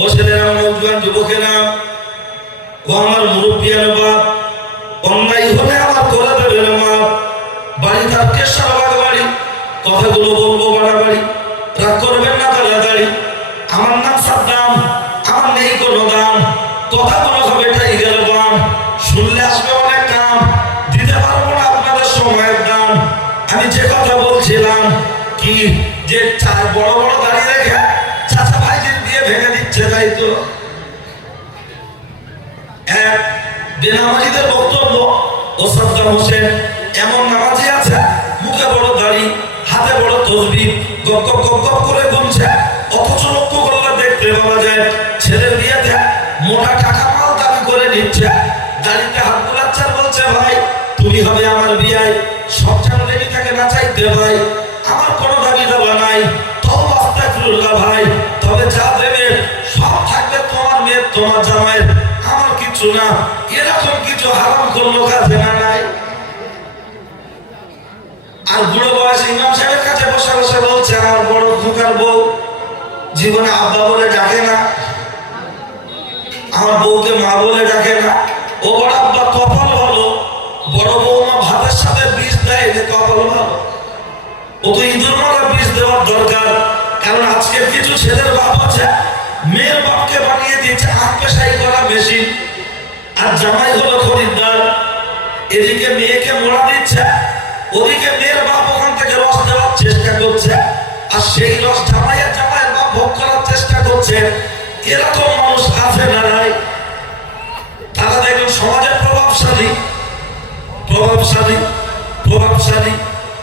ও ছেলেরা নৌজওয়ান যুবকেরা, ও আমার মুরব্বিয়ার বাপ অন্যায় হলে আমার তোলা দেবে না বাড়ি তার কেশারবাগ বাড়ি কথাগুলো বলব। বেনামাজিদের বক্তব্য ও হোসেন, এমন নামাজি আছে, মুখে বড় দাড়ি, হাতে বড় তসবি, গপ গপ গপ করে গুনছে, অথচ লক্ষ্য করলে দেখতে পাওয়া যায়, ছেলের বিয়েতে মোটা টাকা মাল দাবি করে নিচ্ছে, দাড়িতে হাত বুলাচ্ছে বলছে, ভাই, তুমি হবে আমার বিয়ায়, সব যেন রেডি থাকে না চাইতে ভাই, আমার কোনো দাবি দেওয়া নাই তবে আস্তাগফিরুল্লাহ ভাই, তবে যা দেবে সব থাকবে তোমার মেয়ে তোমার জামাইয়ের, আমার কিছু না এরকম কিছু হারাম করল কাছে না নাই? আর বুড়ো বয়স ইমাম সাহেবের কাছে বসে বসে বলছে, আমার বড় খোকার বউ জীবনে আব্বা বলে ডাকে না, আমার বউকে মা বলে ডাকে না। ও বড় আব্বা কপাল ভালো, বড় বৌমা ভাতের সাথে বিষ দেয় যে কপাল ভালো। ও তো ইঁদুর মারা বিষ দেওয়ার দরকার, কারণ আজকের কিছু ছেলের বাপ আছে, মেয়ের বাপকে বানিয়ে দিচ্ছে হাত করা মেশিন। জামাই হলো খরিদ্দার। এদিকে মেয়েকে মোড়া দিচ্ছে, ওদিকে মেয়ের বাপ ওখান থেকে রস দেওয়ার চেষ্টা করছে, আর সেই রস জামাইয়ের জামাইয়ের বাপ ভোগ করার চেষ্টা করছে। এরকম মানুষ আছে না নাই। তারা দেখবেন সমাজের প্রভাবশালী প্রভাবশালী প্রভাবশালী।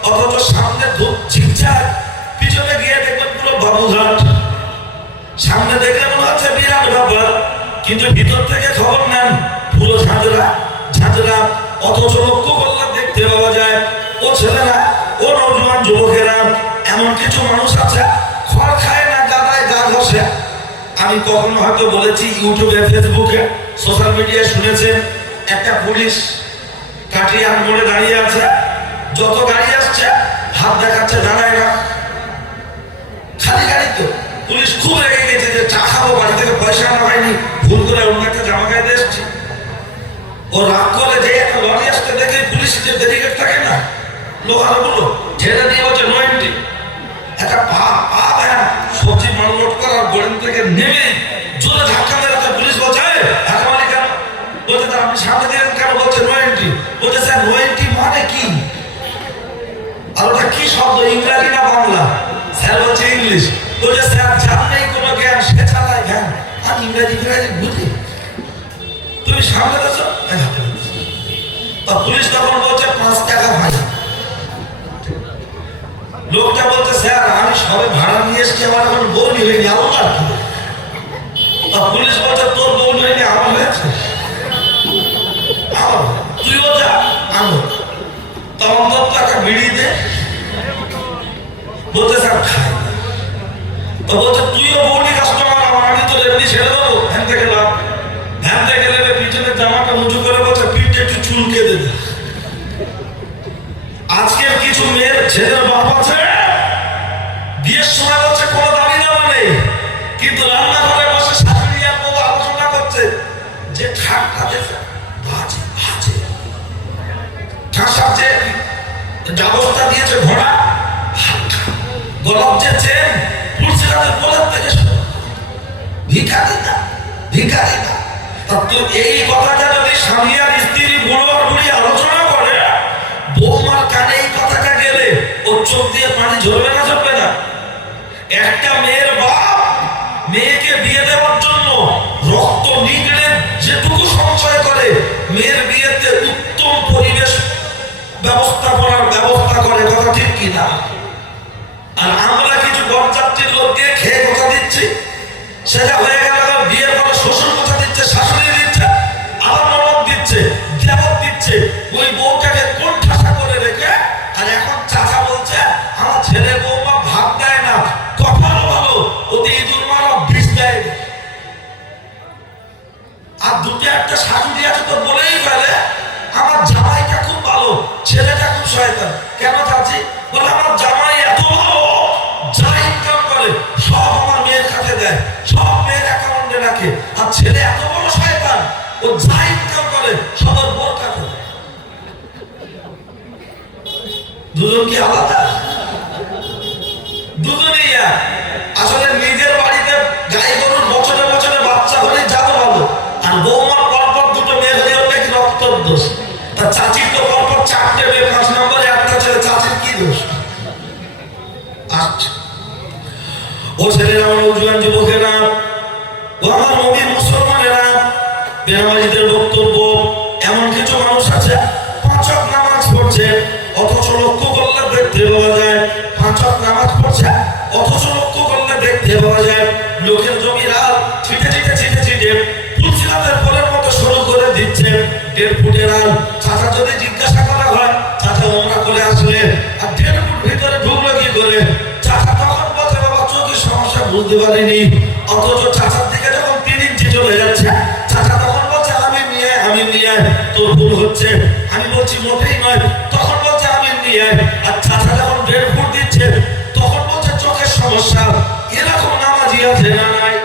অথচ সামনে ধূপ ঝিকঝাক পিছনে গিয়ে দেখবেন পুরো বাবুঘাট। সামনে দেখলে মনে হচ্ছে বিরাট ব্যাপার, কিন্তু ভিতর থেকে খবর নেন। পুরো ঝাঁঝরা ঝাঁঝরা, অথচ লক্ষ্য করলে দেখতে পাওয়া যায়। ও ছেলেরা, ও নজওয়ান যুবকেরা, এমন কিছু মানুষ আছে, খড় খায় না, গাদায় গা ঘষে। আমি কখনো হয়তো বলেছি, ইউটিউবে, ফেসবুকে, সোশ্যাল মিডিয়ায় শুনেছেন একটা পুলিশ কাটিয়ান মোড়ে দাঁড়িয়ে আছে, যত গাড়ি আসছে, হাত দেখাচ্ছে, দাঁড়ায় না। খালি গাড়ি তো। পুলিশ খুব রেগে গেছে যে চা খাব, বাড়ি থেকে পয়সা আনা হয়নি, ভুল করে অন্য একটা জামা গায়ে দিয়ে এসছি ও রাগ করে যে একটা লরি আসতে দেখে পুলিশ যে ব্যারিকেড থাকে না লোহারগুলো ছেড়ে দিয়ে বলছে নয়েন্টি। একটা পা পা ভ্যান সবজি মাল লোড করার গোড়েন থেকে নেমে জোরে ধাক্কা মেরে তো পুলিশ বলছে "এই, ধাক্কা কেন? বলছে "তা আপনি সামনে দিয়ে কেন বলছে নয়েন্টি? বলছে স্যার নয়েন্টি মানে কি? আর ওটা কি শব্দ? ইংরাজি না বাংলা? স্যার বলছে ইংলিশ। বলছে স্যার যার নেই কোনো জ্ঞান সে চালায় জ্ঞান। আর ইংরাজি ইংরাজি বুঝি? তুমি সামনে দেখছ পুলিশ তখন বলছে, পাঁচ টাকা ভাই লোকটা বলছে, স্যার, আমি সবে ভাড়া নিয়ে এসছি, আমার এখন হয়নি তা পুলিশ বলছে, তোর হয়নি, আমার হয়েছে? তুইও যা আমার। তখন তোর টাকা বিড়ি দে বলতে স্যার, খাই। তো বলছে, তুইও বউনি কাস্টমার, আমার আমি তো এমনি ছেড়ে দেবো? বিয়ের সময় বলছে, কোনো দাবি কিন্তু রান্নাঘরে বসে আলোচনা করছে, যে দিয়েছে ঘোড়া গোলাপ না এই কথাটা যদি স্বামী আর স্ত্রী, বুড়ো বুড়ি আলোচনা করে বৌমার কানে এই কথাটা গেলে ওর চোখ দিয়ে পানি ঝরবে না ঝরবে না। একটা মেয়ের বাপ মেয়েকে বিয়ে দেওয়ার জন্য রক্ত নিগড়ে যেটুকু সঞ্চয় করে, মেয়ের বিয়েতে উত্তম পরিবেশ ব্যবস্থাপনার ব্যবস্থা করে, কথা ঠিক কিনা আর আমরা কিছু বরযাত্রীর লোককে খেয়ে কথা দিচ্ছি। সেটা হয়ে গেল বিয়ের পরে শ্বশুর কথা দিচ্ছে, শাশুড়ি দিচ্ছে, আবার ননদ দিচ্ছে দেবর দিচ্ছে। ওই বউটাকে একটা সাজু দিয়েছে তো বলেই ফেলে। আমার জামাইটা খুব ভালো, ছেলেটা খুব শয়তান। কেন চাচ্ছি বলে, আমার জামাই এত ভালো, যা ইনকাম করে, সব আমার মেয়ের কাছে দেয়, সব মেয়ের অ্যাকাউন্টে রাখে। আর ছেলে এত বড় সহায়তা ও যা ইনকাম করে সবার বোর কাছে দুজন কি আলাদা? দেড় ফুটের আর চাচা যদি জিজ্ঞাসা করা হয়। চাচা ওমরা করে আসলে, আর দেড় ফুট ভিতরে ঢুকলো কি করে? চাচা তখন বলছে, বাবা, চোখের সমস্যা বুঝতে পারিনি। অথচ চাচার দিকে যখন তিন ইঞ্চি চলে যাচ্ছে, চাচা তখন বলছে, আমি নিয়ে আমি নিয়ে, তোর ভুল হচ্ছে। আমি বলছি, মোটেই নয়। তখন বলছে, আমি নিয়ে। আর চাচা যখন দেড় ফুট দিচ্ছে, তখন বলছে, চোখের সমস্যা। এরকম নামাজি আছে না নাই?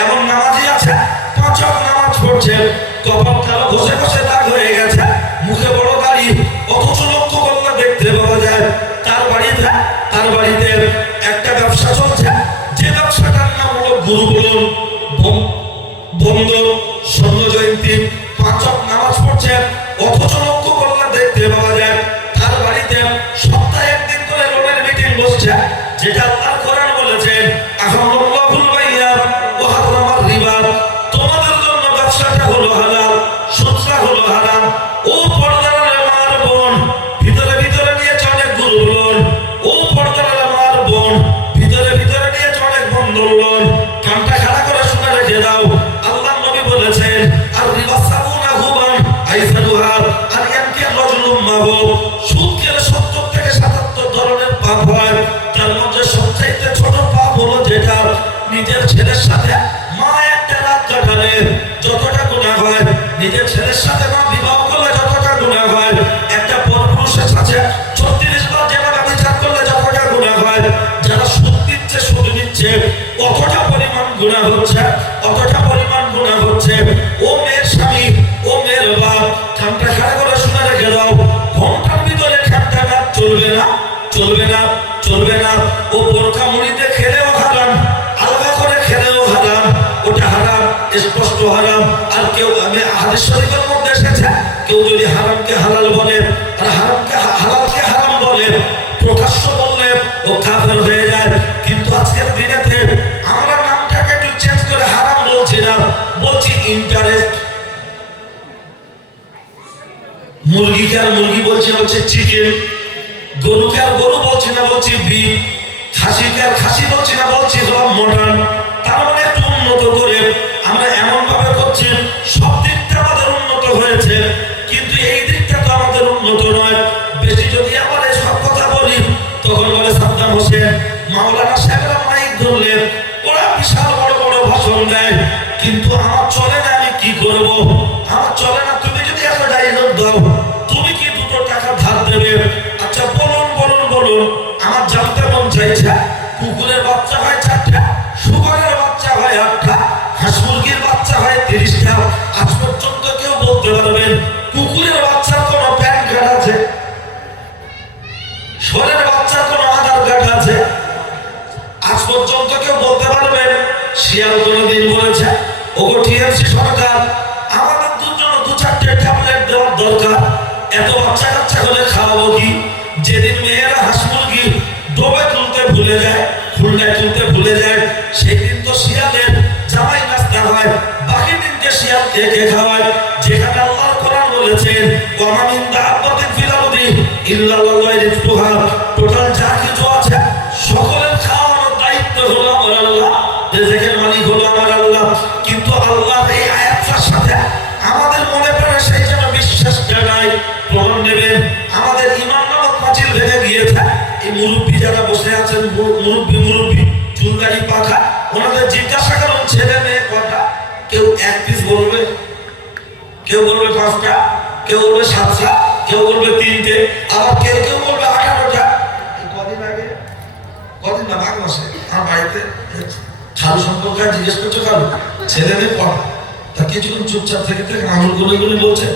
এমন নামাজি আছে? পাঁচ অভাব খেলা বসে কতটা পরিমাণ গুণা হচ্ছে? মুরগিকে আর মুরগি বলছে হচ্ছে চিকেন গরুকে আর গরু বলছে না, বলছে বিল খাসিকে আর খাসি বলছে না, বলছে সব মটন তার মানে একটু উন্নত করে আমরা এমন ভাবে করছি, সব দিকটা আমাদের উন্নত হয়েছে। কিন্তু এই দিকটা তো আমাদের উন্নত নয়। বেশি যদি আমরা সব কথা বলি, তখন বলে সাদ্দাম হোসেন, মাওলানা সাহেবরা মাইক ধরলেন। ওরা বিশাল বড় বড় ভাষণ দেয়। কিন্তু আমার চলে না, আমি কি করব? আচ্ছা বলুন বলুন বলুন আমার জানতে মন চাইছে কুকুর খুলনায় চলতে ভুলে যায় সেদিন তো শিয়ালের জামাই নাস্তা হয় বাকি দিনকে শিয়াল কে খাওয়ায়। যেখানে আল্লাহ কোরআন বলেছেন কমামিন দা আব্বাতিন ফিলাউদি ইল্লাল্লাহ রিজকুহা কেউ এক পিস বলবে, কেউ বলবে পাঁচটা, কেউ বলবে সাতটা, কেউ বলবে তিনটে, আবার কেউ কেউ বলবে আঠারোটা। কদিন আগে, কদিন না, মাঘ মাসে আমার বাড়িতে খালু সম্পর্কে জিজ্ঞেস করছ খালু ছেলে মেয়ে পড়া তা কিছুক্ষণ চুপচাপ থেকে থেকে আঙুলগুলো গুলি বলছে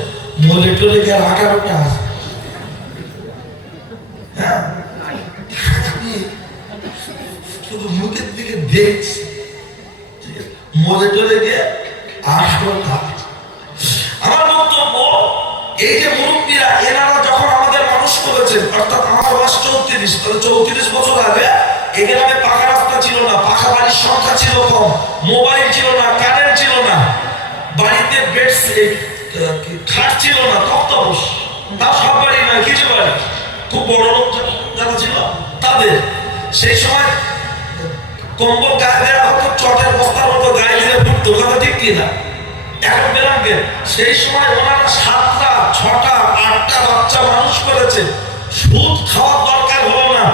মলে টলে গিয়ে আঠারোটা আছে। হ্যাঁ? শুধু মুখের দিকে দেখছি মলে টলে গিয়ে মানুষ করেছেন অর্থাৎ চৌত্রিশ চৌত্রিশ বছর আগে এই রাস্তা ছিল না পাকা বাড়ির সংখ্যা ছিল মোবাইল ছিল না না বাড়িতে বেড খাট ছিল না তক্তপোষ তা সব বাড়ি নয় কিছু বাড়ি খুব বড় লোক যারা ছিল তাদের সেই সময় কম্বল গায়ে দেওয়া হতো চটের বস্তার ফুটতো কথা ঠিক কিনা এখন বেরামকে সেই সময় ওনারা সাতটা, ছটা, আটটা বাচ্চা মানুষ করেছে। সুদ খাওয়ার দরকার হলো না।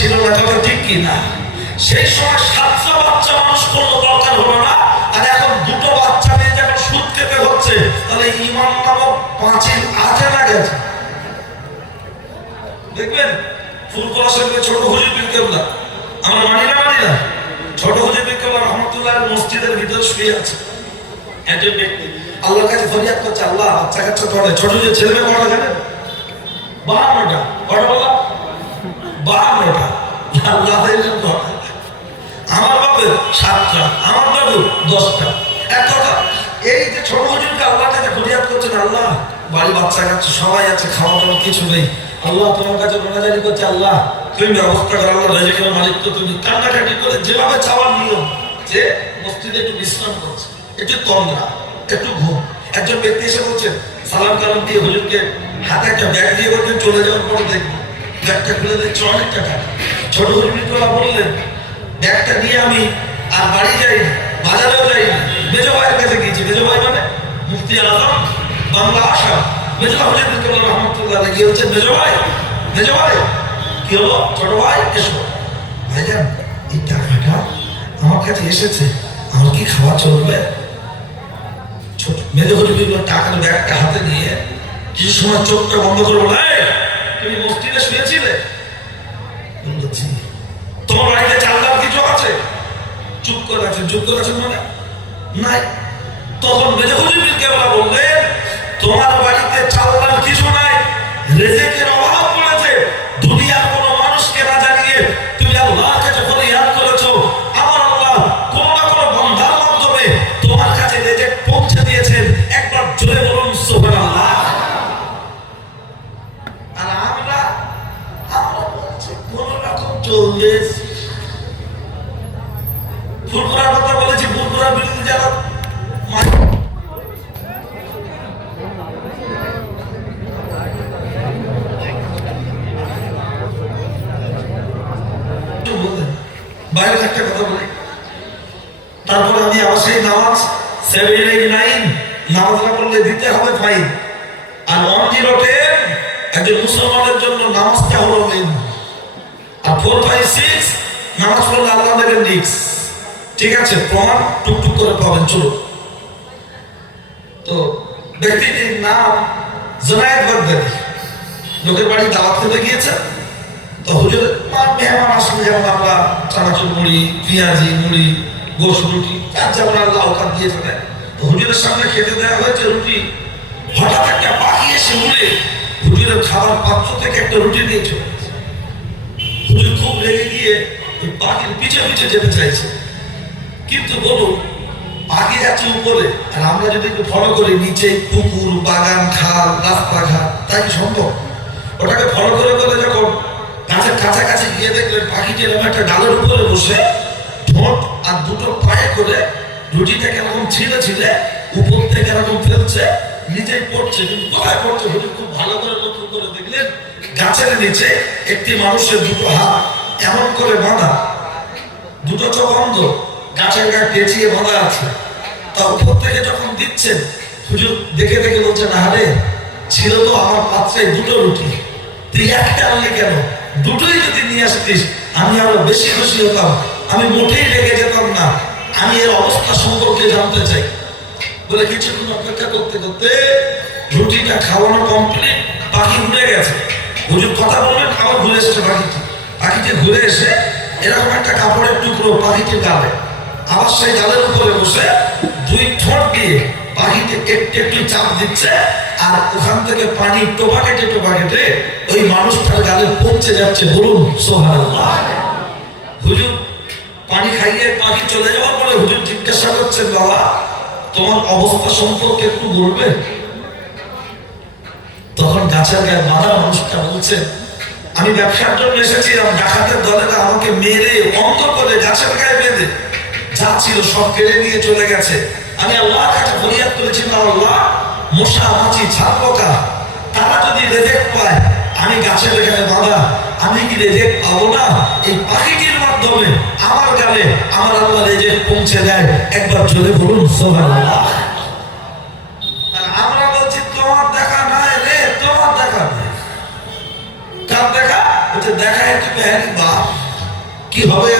ছিল না, কথা ঠিক কি না সেই সময় সাতটা বাচ্চা মানুষ করল, দরকার হলো না। আর এখন দুটো বাচ্চা নিয়ে যখন সুদ খেতে হচ্ছে, তাহলে ইমান নামক পাঁচিল আছে না গেছে? দেখবেন ছোট হুজুর মানি না মানি না? ছোট হুজুর রহমতুল্লাহ মসজিদের ভিতরে শুয়ে আছে। একজন ব্যক্তি, আল্লাহর কাছে ফরিয়াদ করছে, আল্লাহ, বাচ্চা কাচ্চা ছোট ছেলে মেয়ে কটা জানেন? বাহান্নটা। কটা বাহান্নটা আল্লাহ দিলেন কটা আমার বাপের সাতটা, আমার দাদু দশটা। এক কথা, এই যে ছোট হুজুরকে আল্লাহর কাছে ফরিয়াদ করছেন, আল্লাহ বাড়ি বাচ্চা কাচ্চা সবাই আছে, খাওয়া দাওয়া কিছু নেই। আল্লাহ তোমার কাছে মোনাজারি করছে, আল্লাহ, তুমি ব্যবস্থা করো, আল্লাহ মালিক তো তুমি। করে যেভাবে চাওয়ার নিয়ম, যে মসজিদে একটু বিশ্রাম করছে, একটু তন্দ্রা, একটু ঘুম। একজন ব্যক্তি এসে বলছেন সালাম কালাম দিয়ে হুজুরকে হাতে একটা ব্যাগ দিয়ে বলছেন, চলে যাওয়ার পরে দেখব। ব্যাগটা খুলে দিচ্ছে অনেক টাকা ছোট হুজুর বললেন ব্যাগটা নিয়ে আমি আর বাড়ি যাইনি বাজারেও যাইনি। মেজো ভাইয়ের কাছে গিয়েছি। মেজো ভাই মানে মুফতি আজম বাংলা আশা মেজো ভাই রহমতুল্লাহ গিয়ে হচ্ছে মেজো ভাই। মেজো ভাই কি হলো? ছোট ভাই এসো। ভাইজান এই টাকাটা আমার কাছে এসেছে। আমার কি খাওয়া চলবে? মেজো হরিবিগুলো টাকার ব্যাগটা হাতে নিয়ে কিছু সময় চোখটা বন্ধ করে বলে "এই, তুমি মসজিদে শুয়েছিলে? তোমার বাড়িতে চালদার কিছু আছে? চুপ করে আছে চুপ করে আছে মানে? নাই। তখন মেজে হুজুর কেবলা বললেন তোমার বাড়িতে চালদার কিছু নাই রেজেকের অভাব বাইরে একটা কথা বলি। তারপরে আমি আমার সেই নামাজ সেভেন এইট নাইন নামাজ পড়লে দিতে হবে ফাইন আর ওয়ান জিরো টেন একজন মুসলমানের জন্য নামাজটা হলো মেন আর ফোর ফাইভ সিক্স নামাজ পড়লে আল্লাহ দেবেন রিক্স ঠিক আছে, প্রমাণ টুকটুক করে পাবেন চলো তো, ব্যক্তিটির নাম জোনায়েদ বাগদাদি লোকের বাড়ি দাওয়াত খেতে গিয়েছে। তো হুজুর মেহমান আসলে যেমন আমরা চানাচুর মুড়ি, পেঁয়াজি মুড়ি গোস রুটি যার যেমন আল্লাহ ওখান দিয়ে থাকে। তো হুজুরের সামনে খেতে দেওয়া হয়েছে রুটি। হঠাৎ একটা পাখি এসে উড়ে হুজুরের খাবার পাত্র থেকে একটা রুটি নিয়ে চলে। হুজুর খুব রেগে গিয়ে পাখির পিছে পিছে যেতে চাইছে। কিন্তু বলুন পাখি যাচ্ছে উপরে আর আমরা যদি একটু ফলো করি, নিচে পুকুর, বাগান, খাল, রাস্তাঘাট, তাই সম্ভব? ওটাকে ফলো করে করে যখন গাছের কাছাকাছি গিয়ে দেখলেন পাখিটি এরকম একটা ডালের উপরে বসে ঠোঁট আর দুটো পায়ে করে রুটিটাকে এরকম ছিঁড়ে ছিঁড়ে উপর থেকে এরকম ফেলছে নিচেই পড়ছে। কিন্তু কোথায় পড়ছে? হুজুর খুব ভালো করে লক্ষ্য করে দেখলেন, গাছের নিচে একটি মানুষের দুটো হাত এমন করে বাঁধা। দুটো চোখ অন্ধ, গাছের গায়ে পেঁচিয়ে বাঁধা আছে। তা উপর থেকে যখন দিচ্ছেন, হুজুর দেখে দেখে বলছেন, আরে, ছিল তো আমার পাত্রে দুটো রুটি। তুই একটা আনলি কেন? দুটোই যদি নিয়ে আসতিস আমি আরও বেশি খুশি হতাম। আমি মোটেই রেগে যেতাম না। আমি এর অবস্থা সম্পর্কে জানতে চাই। বলে কিছুক্ষণ অপেক্ষা করতে করতে রুটিটা খাওয়ানো কমপ্লিট পাখি উড়ে গেছে। হুজুর কথা বললেন, আবার ঘুরে এসেছে পাখিটি। পাখিটি ঘুরে এসে এরকম একটা কাপড়ের টুকরো পাখিটির গালে আবার সেই গালের উপরে বসে দুই ঠোঁট দিয়ে একটু একটু চাপ দিচ্ছে, আর ওখান থেকে পানি টোপা কেটে টোপা কেটে ওই মানুষটার গালে যাচ্ছে। বলুন সোহান হুজুর, পানি খাইয়ে চলে যাওয়ার পরে হুজুর জিজ্ঞাসা করছেন, বাবা, তোমার অবস্থা সম্পর্কে একটু বলবে তখন গাছের গায়ে বাঁধা মানুষটা বলছে আমি ব্যবসার জন্য এসেছিলাম ডাকাতের দলেরা আমাকে মেরে অন্ধ করে গাছের গায়ে বেঁধে যা ছিল সব কেড়ে নিয়ে চলে গেছে। আমি আল্লাহ কাছে ফরিয়াদ করেছিলাম আল্লাহ মশা মাছি ছাপকা তারা যদি রেজেক্ট পায়, আমি গাছের এখানে বাঁধা। আমি কি রেজেক্ট পাবো না? এই পাখিটির মাধ্যমে আমার গালে আমার আল্লাহ রেজেক্ট পৌঁছে দেয়। একবার চলে বলুন সোহান আমরা বলছি, তোমার দেখা নাই রে, তোমার দেখা নাই। কার দেখা? বলছে দেখা একটু বাপ। কি হবে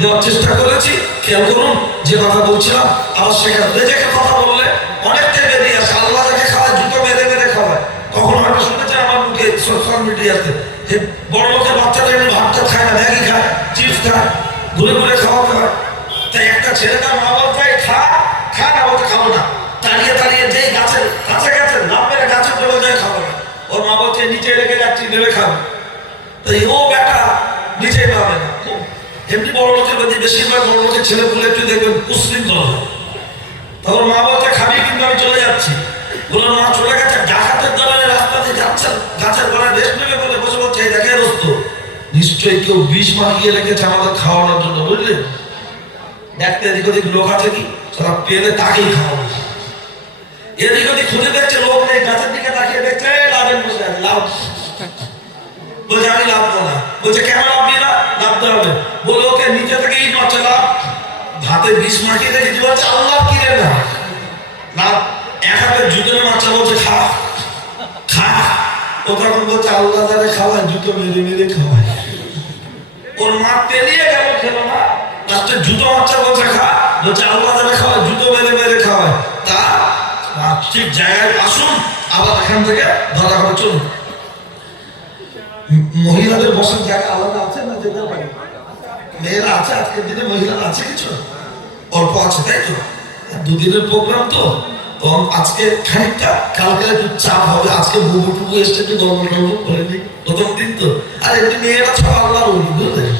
দেওয়ার চেষ্টা করেছি। খেয়াল করুন, যে কথা বলছিলাম আবার সেখানে রেজেকের কথা বললে অনেকটাই বেরিয়ে আসে। আল্লাহ যাকে খাওয়ায়, জুতো মেরে মেরে খাওয়ায়। কখনো হয়তো শুনেছেন আমার মুখে সোশ্যাল মিডিয়াতে যে বড় লোকের বাচ্চাদের ভাতটা খায় না, ম্যাগি খায়, চিপস খায়, ঘুরে ঘুরে খাওয়াতে হয়। তাই একটা ছেলে তার মা বলতে খা খা না বলতে খাব না। তাড়িয়ে তাড়িয়ে যেই গাছের কাছে গেছে লাভ মেরে গাছের চলে যায় খাব না। ওর মা বলছে, নিচে রেখে যাচ্ছি নেমে খাব। তাই ও বেটা নিচে পাবে না। এমনি বড় লোকের বেশিরভাগ বড় লোকের ছেলেগুলো একটু দেখবেন উশৃঙ্খল হয়। তখন মা বলছে খাবি কিন্তু আমি চলে যাচ্ছি। বলল মা, চলে গেছে ডাকাতের দলের রাস্তা দিয়ে যাচ্ছে, গাছের গলায় রেস্ট নেবে বলে, বসে বলছে, এই দেখে দোস্ত, নিশ্চয়ই কেউ বিষ মাখিয়ে রেখেছে আমাদের খাওয়ানোর জন্য বুঝলেন দেখতে এদিক ওদিক লোক আছে কি? সারা পেলে তাকেই খাওয়ানো এদিক ওদিক খুঁজে দেখছে, লোক নেই, গাছের দিকে তাকিয়ে দেখছে লাভের বসে আছে, লাভ। বলছে, আমি লাভবো না। বলছে, কেন লাভবি না? লাভতে হবে। বলে নিচে থেকে ইট মারছে ভাতে বিষ মাখিয়ে রেখেছি বলছে, আল্লাহ কি না লাভ এক হাতে জুতোর মারছে বলছে, খা খা। ও তখন বলছে, আল্লাহ যারা খাওয়ায়, জুতো মেরে মেরে খাওয়ায়। ওর মা তেলিয়ে গেল খেলো না। লাস্টে জুতো বাচ্চা বলছে, খা। বলছে, আল্লাহ যারা খাওয়ায়, জুতো মেরে মেরে খাওয়ায়। তা ঠিক জায়গায় আসুন, আবার এখান থেকে ধরা করে চলুন। মহিলাদের বসার জায়গা আলাদা আছে না যেতে পারি? মেয়েরা আছে, আজকের দিনে মহিলারা আছে কিছু? অল্প আছে, তাই তো? দুদিনের প্রোগ্রাম তো। আজকে খানিকটা, কালকে একটু চাপ হবে, আজকে বুবু টুবু এসে একটু গরম গরম করে নিই। প্রথম দিন তো। আর এমনি মেয়েরা সব আল্লাহ বুঝলেন